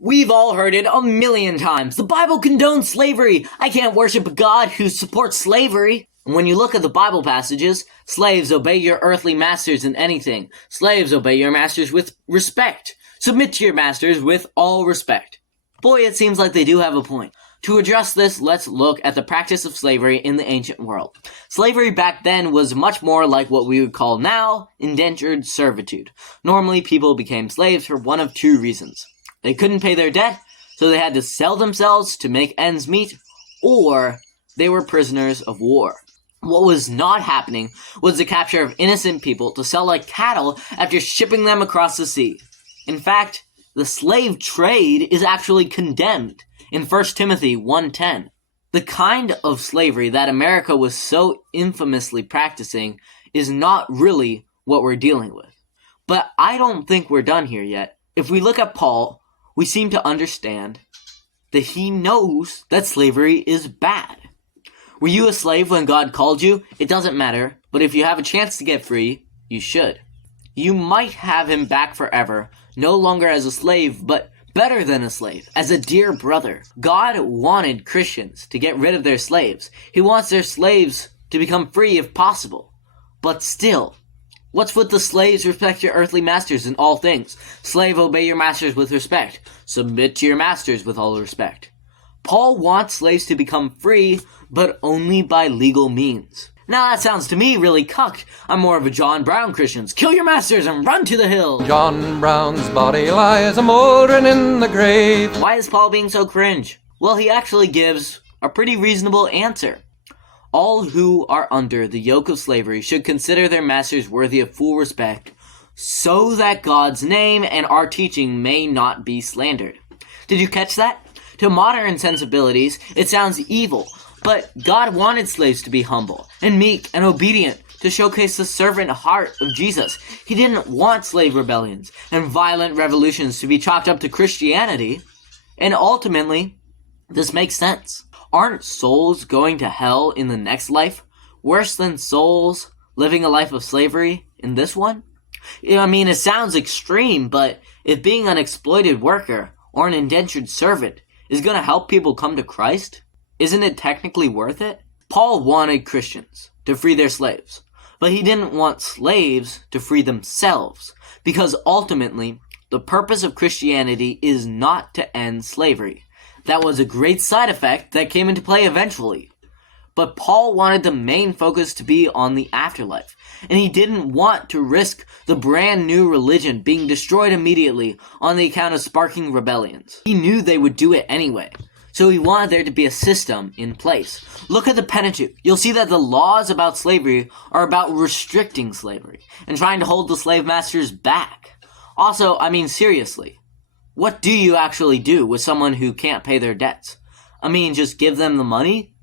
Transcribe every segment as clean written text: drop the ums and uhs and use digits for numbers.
We've all heard it a million times. The Bible condones slavery. I can't worship a God who supports slavery. And when you look at the Bible passages, slaves, obey your earthly masters in anything. Slaves, obey your masters with respect. Submit to your masters with all respect. Boy, it seems like they do have a point. To address this, let's look at the practice of slavery in the ancient world. Slavery back then was much more like what we would call now indentured servitude. Normally, people became slaves for one of two reasons. They couldn't pay their debt, so they had to sell themselves to make ends meet, or they were prisoners of war. What was not happening was the capture of innocent people to sell like cattle after shipping them across the sea. In fact, the slave trade is actually condemned in 1 Timothy 1:10. The kind of slavery that America was so infamously practicing is not really what we're dealing with. But I don't think we're done here yet. If we look at Paul, we seem to understand that he knows that slavery is bad. Were you a slave when God called you? It doesn't matter, but if you have a chance to get free, you should. You might have him back forever, no longer as a slave, but better than a slave, as a dear brother. God wanted Christians to get rid of their slaves. He wants their slaves to become free if possible. But still, what's with the slaves respect your earthly masters in all things? Slave, obey your masters with respect. Submit to your masters with all respect. Paul wants slaves to become free, but only by legal means. Now that sounds to me really cucked. I'm more of a John Brown Christian. Kill your masters and run to the hill. John Brown's body lies a mouldering in the grave. Why is Paul being so cringe? Well, he actually gives a pretty reasonable answer. All who are under the yoke of slavery should consider their masters worthy of full respect, so that God's name and our teaching may not be slandered. Did you catch that? To modern sensibilities, it sounds evil, but God wanted slaves to be humble and meek and obedient to showcase the servant heart of Jesus. He didn't want slave rebellions and violent revolutions to be chalked up to Christianity, and ultimately, this makes sense. Aren't souls going to hell in the next life worse than souls living a life of slavery in this one? I mean, it sounds extreme, but if being an exploited worker or an indentured servant is going to help people come to Christ, isn't it technically worth it? Paul wanted Christians to free their slaves, but he didn't want slaves to free themselves, because ultimately, the purpose of Christianity is not to end slavery. That was a great side effect that came into play eventually. But Paul wanted the main focus to be on the afterlife, and he didn't want to risk the brand new religion being destroyed immediately on the account of sparking rebellions. He knew they would do it anyway, so he wanted there to be a system in place. Look at the Pentateuch. You'll see that the laws about slavery are about restricting slavery and trying to hold the slave masters back. Also, I mean, seriously, what do you actually do with someone who can't pay their debts? I mean, just give them the money?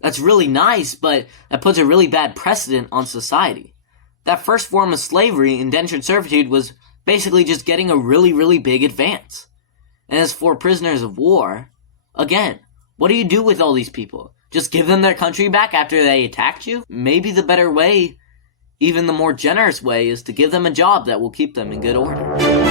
That's really nice, but that puts a really bad precedent on society. That first form of slavery, indentured servitude, was basically just getting a really, really big advance. And as for prisoners of war, again, what do you do with all these people? Just give them their country back after they attacked you? Maybe the better way, even the more generous way, is to give them a job that will keep them in good order.